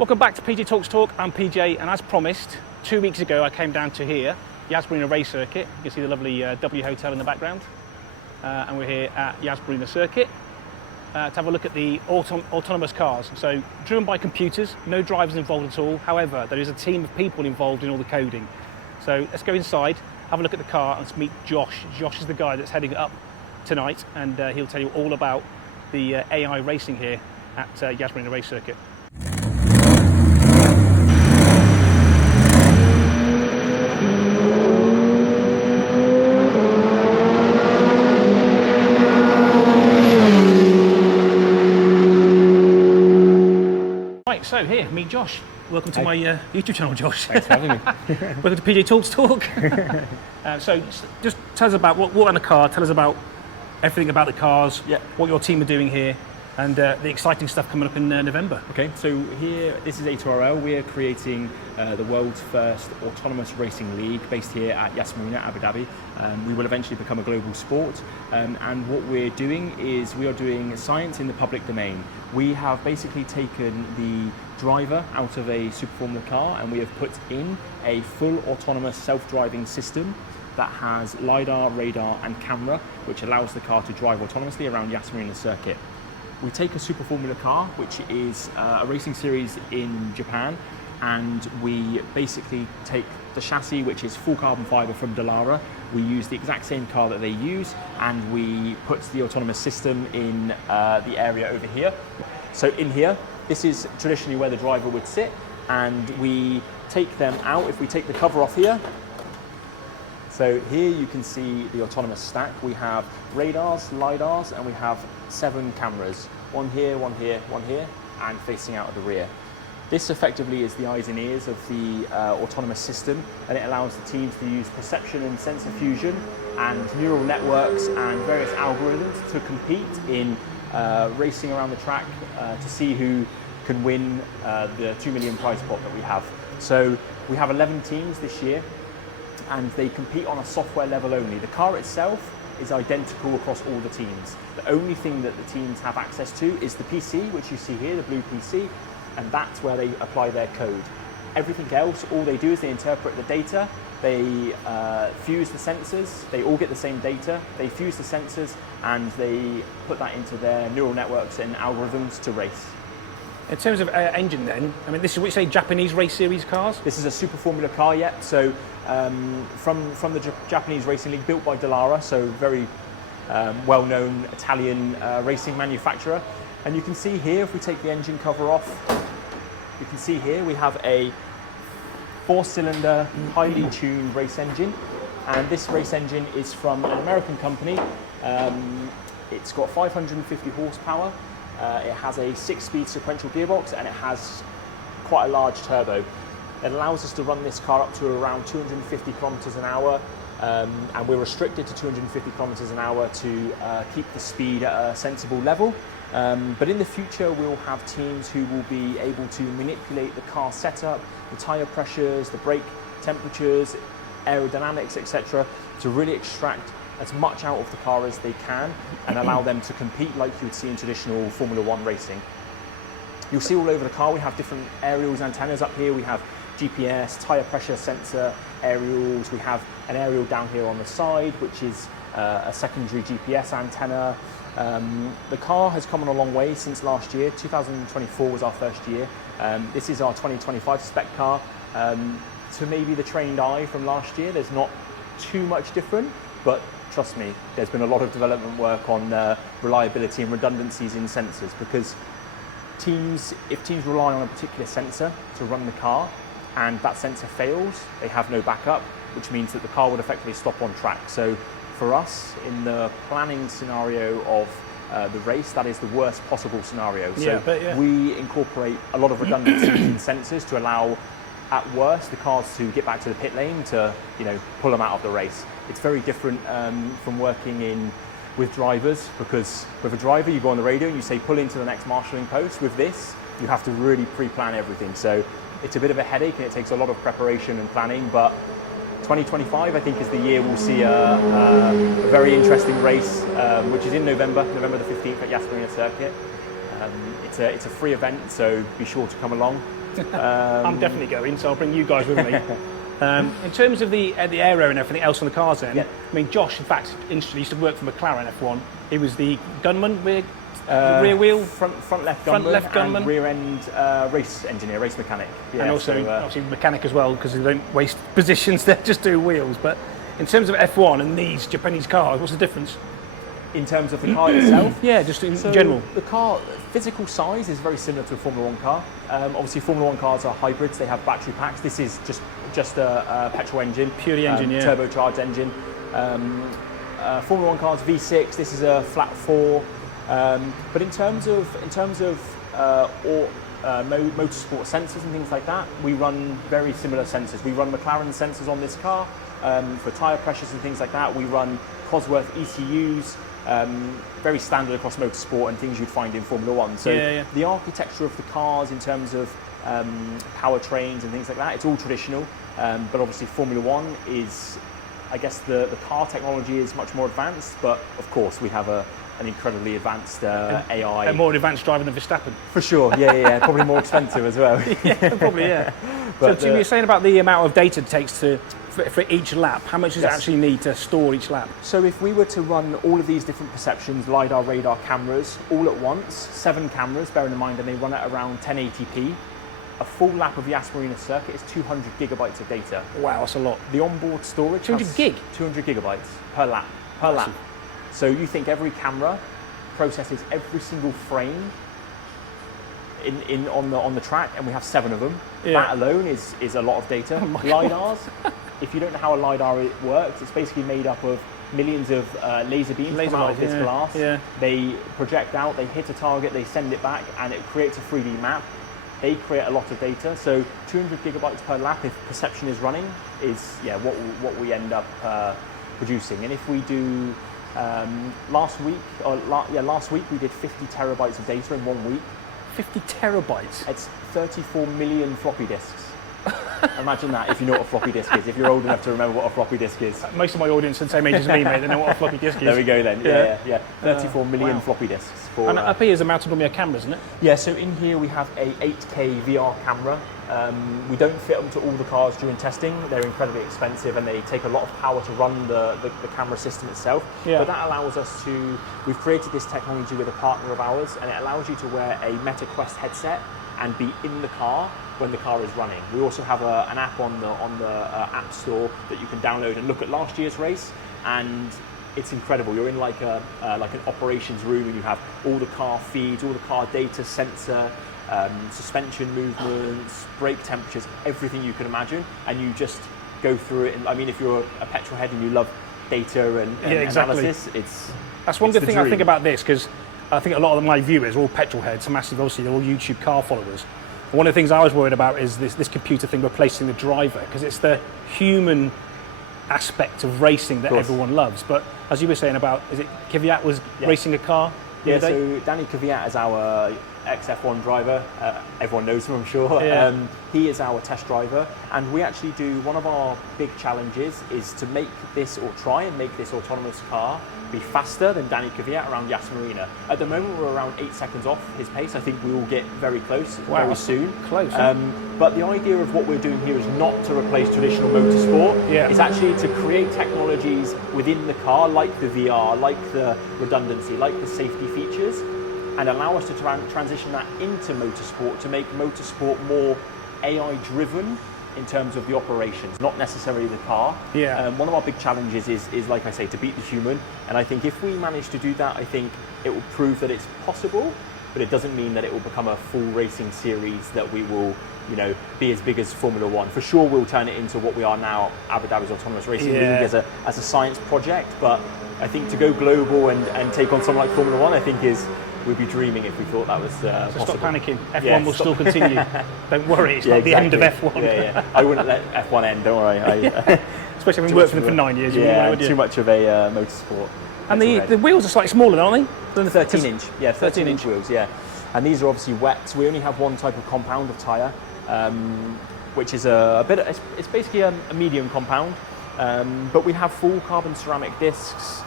Welcome back to PJ Talks Talk. I'm PJ, and as promised, 2 weeks ago I came down to here, Yas Marina race circuit. You can see the lovely W Hotel in the background, and we're here at Yas Marina circuit to have a look at the autonomous cars. So driven by computers, no drivers involved at all. However, there is a team of people involved in all the coding. So let's go inside, have a look at the car, and meet Josh. Josh is the guy that's heading up tonight, and he'll tell you all about the AI racing here at Yas Marina race circuit. Right, so here, meet Josh. Welcome to my YouTube channel, Josh. Thanks for having me. Welcome to PJ Talks Talk. So just tell us about what on the car, tell us about everything about the cars, what your team are doing here, and the exciting stuff coming up in November. Okay, so here, this is A2RL. We're creating the world's first autonomous racing league based here at Yas Marina, Abu Dhabi. We will eventually become a global sport. And what we're doing is we are doing science in the public domain. We have basically taken the driver out of a Super Formula car and we have put in a full autonomous self-driving system that has LiDAR, radar and camera, which allows the car to drive autonomously around Yas Marina circuit. We take a Super Formula car, which is a racing series in Japan, and we basically take the chassis, which is full carbon fiber from Dallara. We use the exact same car that they use, and we put the autonomous system in the area over here. So in here, this is traditionally where the driver would sit, and we take them out. If we take the cover off here, so here you can see the autonomous stack. We have radars, LiDARs, and we have 7 cameras. One here, and facing out of the rear. This effectively is the eyes and ears of the autonomous system, and it allows the teams to use perception and sensor fusion and neural networks and various algorithms to compete in racing around the track to see who can win the 2 million prize pot that we have. So we have 11 teams this year, and they compete on a software level only. The car itself is identical across all the teams. The only thing that the teams have access to is the PC, which you see here, the blue PC, and that's where they apply their code. Everything else, all they do is they interpret the data, they fuse the sensors, they all get the same data, they fuse the sensors, and they put that into their neural networks and algorithms to race. In terms of engine then, I mean, this is what you say, Japanese race series cars? This is a Super Formula car, yet. So from the Japanese Racing League, built by Dallara, so very well-known Italian racing manufacturer. And you can see here, if we take the engine cover off, you can see here we have a 4-cylinder, highly tuned race engine. And this race engine is from an American company. It's got 550 horsepower. It has a 6-speed sequential gearbox, and it has quite a large turbo. It allows us to run this car up to around 250 kilometers an hour, and we're restricted to 250 kilometers an hour to keep the speed at a sensible level. But in the future, we'll have teams who will be able to manipulate the car setup, the tire pressures, the brake temperatures, aerodynamics, etc., to really extract as much out of the car as they can and allow them to compete like you would see in traditional Formula One racing. You'll see all over the car we have different aerials, antennas up here. We have GPS, tire pressure sensor aerials. We have an aerial down here on the side, which is a secondary GPS antenna. The car has come on a long way since last year. 2024 was our first year. This is our 2025 spec car. To maybe the trained eye from last year, there's not too much different, but trust me, there's been a lot of development work on reliability and redundancies in sensors, because if teams rely on a particular sensor to run the car and that sensor fails, they have no backup, which means that the car would effectively stop on track. So for us, in the planning scenario of the race, that is the worst possible scenario. So we incorporate a lot of redundancies in sensors to allow, at worst, the cars to get back to the pit lane to, pull them out of the race. It's very different from working with drivers, because with a driver, you go on the radio and you say, pull into the next marshalling post. With this, you have to really pre-plan everything. So it's a bit of a headache and it takes a lot of preparation and planning, but 2025, I think, is the year we'll see a very interesting race, which is in November the 15th at Yas Marina circuit. It's a free event, so be sure to come along. I'm definitely going, so I'll bring you guys with me. In terms of the aero and everything else on the cars then, I mean, Josh, in fact, used to work for McLaren F1. He was the gunman, rear wheel? Front left gunman, and rear end race engineer, race mechanic. Yeah, and also obviously mechanic as well, because they don't waste positions, they just do wheels. But in terms of F1 and these Japanese cars, what's the difference? In terms of the car itself? Yeah, just in general. The car, physical size is very similar to a Formula 1 car. Obviously, Formula 1 cars are hybrids, they have battery packs. This is just a petrol engine. Purely engine, yeah. Turbocharged engine. Formula 1 cars, V6, this is a flat 4. But in terms of motorsport sensors and things like that, we run very similar sensors. We run McLaren sensors on this car for tyre pressures and things like that. We run Cosworth ECUs, very standard across motorsport and things you'd find in Formula 1. So the architecture of the cars in terms of powertrains and things like that, it's all traditional. But obviously Formula 1 is, I guess the car technology is much more advanced, but of course we have an incredibly advanced AI. A more advanced driver than Verstappen. For sure, yeah. Probably more expensive as well. Yeah, probably, yeah. But so you were saying about the amount of data it takes for each lap. How much does it actually need to store each lap? So if we were to run all of these different perceptions, LiDAR, radar, cameras, all at once, 7 cameras, bearing in mind, and they run at around 1080p, a full lap of Yas Marina circuit is 200 gigabytes of data. Wow, that's a lot. The onboard storage 200 gig? 200 gigabytes per lap. So you think every camera processes every single frame on the track, and we have 7 of them. Yeah. That alone is a lot of data. LiDARs, if you don't know how a LiDAR works, it's basically made up of millions of laser beams come out of this glass. Yeah. They project out, they hit a target, they send it back, and it creates a 3D map. They create a lot of data. So 200 gigabytes per lap, if perception is running, is what we end up producing. And if we do last week we did 50 terabytes of data in 1 week. 50 terabytes? It's 34 million floppy disks. Imagine that, if you know what a floppy disk is, if you're old enough to remember what a floppy disk is. Most of my audience are the same age as me, mate. They know what a floppy disk is. There we go then. Yeah. 34 million floppy disks. And up here is a mounted on your cameras, isn't it? Yeah, so in here we have a 8K VR camera. We don't fit them to all the cars during testing. They're incredibly expensive and they take a lot of power to run the camera system itself. Yeah. But that allows us to, we've created this technology with a partner of ours, and it allows you to wear a Meta Quest headset and be in the car when the car is running. We also have an app on the App Store that you can download and look at last year's race, and it's incredible. You're in like an operations room, and you have all the car feeds, all the car data, sensor, suspension movements, brake temperatures, everything you can imagine, and you just go through it. And I mean, if you're a petrol head and you love data and analysis, that's one good thing I think about this, because I think a lot of my viewers are all petrol heads, massive, obviously they're all YouTube car followers. And one of the things I was worried about is this computer thing replacing the driver, because it's the human aspect of racing that everyone loves. But as you were saying about, is it Kvyat was racing a car? Yeah, so Danny Kvyat is our ex-F1 driver. Everyone knows him, I'm sure. Yeah. He is our test driver, and we actually do, one of our big challenges is to make this, or try and make this autonomous car be faster than Danny Kvyat around Yas Marina. At the moment we're around 8 seconds off his pace. I think we will get very close very soon. Close. But the idea of what we're doing here is not to replace traditional motorsport. Yeah. It's actually to create technologies within the car, like the VR, like the redundancy, like the safety features, and allow us to transition that into motorsport, to make motorsport more AI driven in terms of the operations, not necessarily the car. Yeah. One of our big challenges is, like I say, to beat the human. And I think if we manage to do that, I think it will prove that it's possible, but it doesn't mean that it will become a full racing series that we will, be as big as Formula 1. For sure, we'll turn it into what we are now, Abu Dhabi's Autonomous Racing League, as a science project. But I think to go global and take on something like Formula 1, I think we'd be dreaming if we thought that was possible. So stop panicking. F1 will still continue. Don't worry, it's not the end of F1. Yeah. I wouldn't let F1 end, don't worry. Especially having worked for them for 9 years. Too much of a motorsport. And the wheels are slightly smaller, aren't they? Than the 13-inch. Yeah, 13-inch wheels, yeah. And these are obviously wet. We only have one type of compound of tyre, which is it's basically a medium compound. But we have full carbon ceramic discs.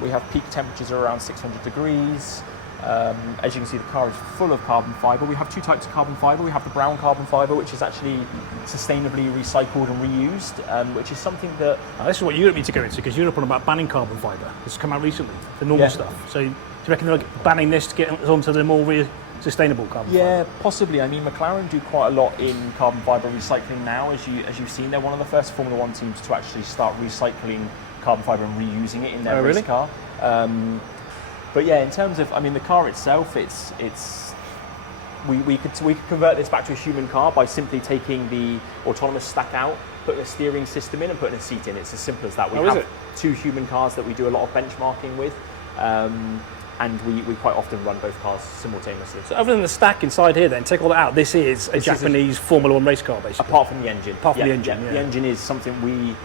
We have peak temperatures around 600 degrees. As you can see, the car is full of carbon fibre. We have two types of carbon fibre. We have the brown carbon fibre, which is actually sustainably recycled and reused, which is something that... Now, this is what Europe need to go into, because Europe are on about banning carbon fibre. This has come out recently, the normal stuff. So do you reckon they're banning this to get us onto the more sustainable carbon fibre? Yeah, possibly. I mean, McLaren do quite a lot in carbon fibre recycling now. As you've seen, they're one of the first Formula One teams to actually start recycling carbon fibre and reusing it in their race car. But yeah, in terms of, I mean, the car itself, we could convert this back to a human car by simply taking the autonomous stack out, putting a steering system in, and putting a seat in. It's as simple as that. We have two human cars that we do a lot of benchmarking with, and we quite often run both cars simultaneously. So other than the stack inside here, then take all that out. This is a Japanese Formula One race car, basically. Apart from the engine. Apart from the engine, the engine is something we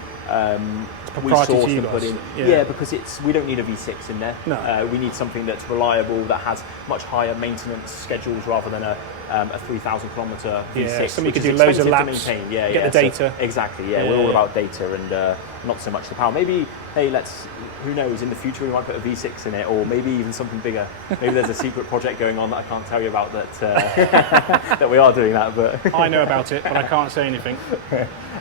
source and put in. Yeah, because we don't need a V6 in there. No. We need something that's reliable, that has much higher maintenance schedules rather than a 3,000 kilometre V6. Yeah, something you can do loads of laps, get the data. So, exactly, we're all about data and not so much the power. Maybe, hey, who knows, in the future we might put a V6 in it, or maybe even something bigger. Maybe there's a secret project going on that I can't tell you about that that we are doing that. But I know about it, but I can't say anything.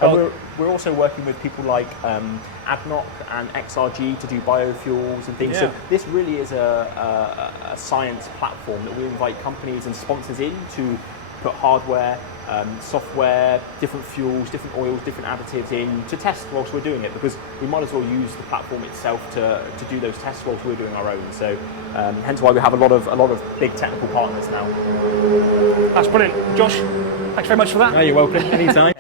And we're also working with people like ADNOC and XRG to do biofuels and things. Yeah. So this really is a science platform that we invite companies and sponsors in to put hardware, software, different fuels, different oils, different additives in to test whilst we're doing it, because we might as well use the platform itself to do those tests whilst we're doing our own. So hence why we have a lot of big technical partners now. That's brilliant. Josh, thanks very much for that. No, you're welcome. Anytime.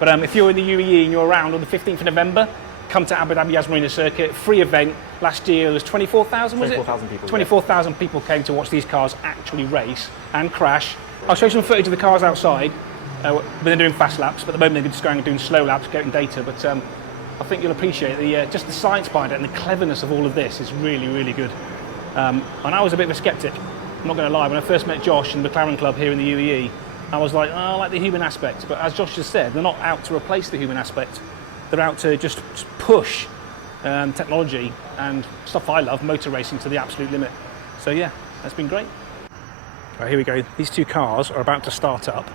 But if you're in the UAE and you're around on the 15th of November, come to Abu Dhabi Yas Marina circuit, free event. Last year there was 24,000, was it? 24,000 people. 24,000 people came to watch these cars actually race and crash. I'll show you some footage of the cars outside. They're doing fast laps, but at the moment they're just going and doing slow laps, getting data. But I think you'll appreciate just the science behind it and the cleverness of all of this is really, really good. And I was a bit of a skeptic, I'm not going to lie. When I first met Josh and the McLaren Club here in the UAE, I was like, oh, I like the human aspect. But as Josh just said, they're not out to replace the human aspect. They're out to just push technology and stuff I love, motor racing, to the absolute limit. So yeah, that's been great. Right, here we go. These two cars are about to start up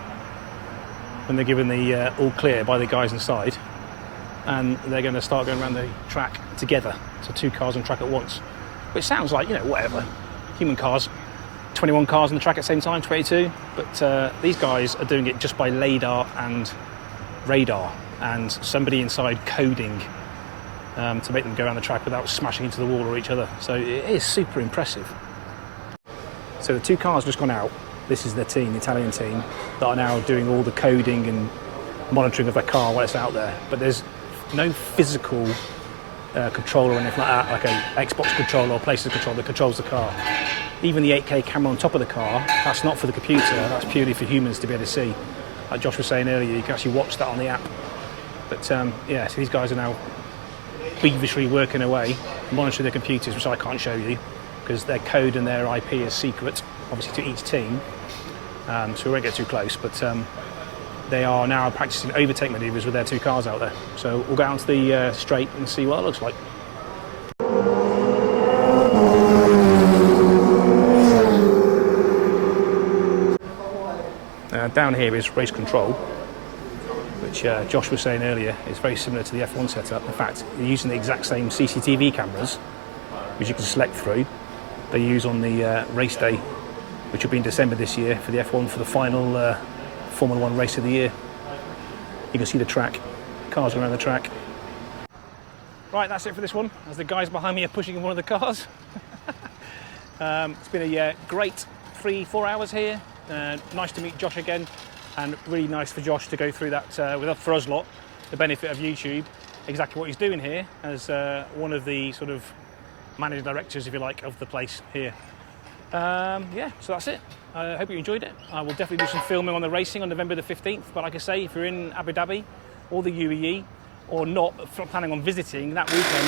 when they're given the all clear by the guys inside, and they're going to start going around the track together. So two cars on track at once. Which sounds like, whatever. Human cars. 21 cars on the track at the same time, 22. But these guys are doing it just by LiDAR and radar, and somebody inside coding to make them go around the track without smashing into the wall or each other. So it is super impressive. So the two cars just gone out. This is the team, the Italian team, that are now doing all the coding and monitoring of their car while it's out there. But there's no physical controller or anything like that, like an Xbox controller or PlayStation controller that controls the car. Even the 8K camera on top of the car, that's not for the computer, that's purely for humans to be able to see. Like Josh was saying earlier, you can actually watch that on the app. But so these guys are now feverishly working away, monitoring their computers, which I can't show you, because their code and their IP is secret, obviously to each team. So we won't get too close, but they are now practicing overtake manoeuvres with their two cars out there. So we'll go out to the straight and see what it looks like. Down here is race control, which Josh was saying earlier is very similar to the F1 setup. In fact, they're using the exact same CCTV cameras, which you can select through. They use on the race day, which will be in December this year for the F1 for the final Formula One race of the year. You can see the track, cars around the track. Right, that's it for this one, as the guys behind me are pushing in one of the cars. It's been a great 3-4 hours here. Nice to meet Josh again, and really nice for Josh to go through that for us lot, the benefit of YouTube, exactly what he's doing here as one of the sort of managing directors, if you like, of the place here. So that's it. I hope you enjoyed it. I will definitely do some filming on the racing on November the 15th, but like I say, if you're in Abu Dhabi or the UAE or not planning on visiting, that weekend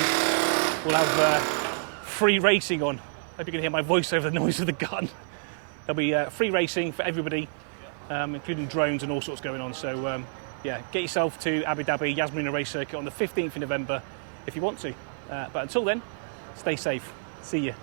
we'll have free racing on. Hope you can hear my voice over the noise of the gun. There'll be free racing for everybody, including drones and all sorts going on. So get yourself to Abu Dhabi Yas Marina race circuit on the 15th of November if you want to. But until then, stay safe. See you.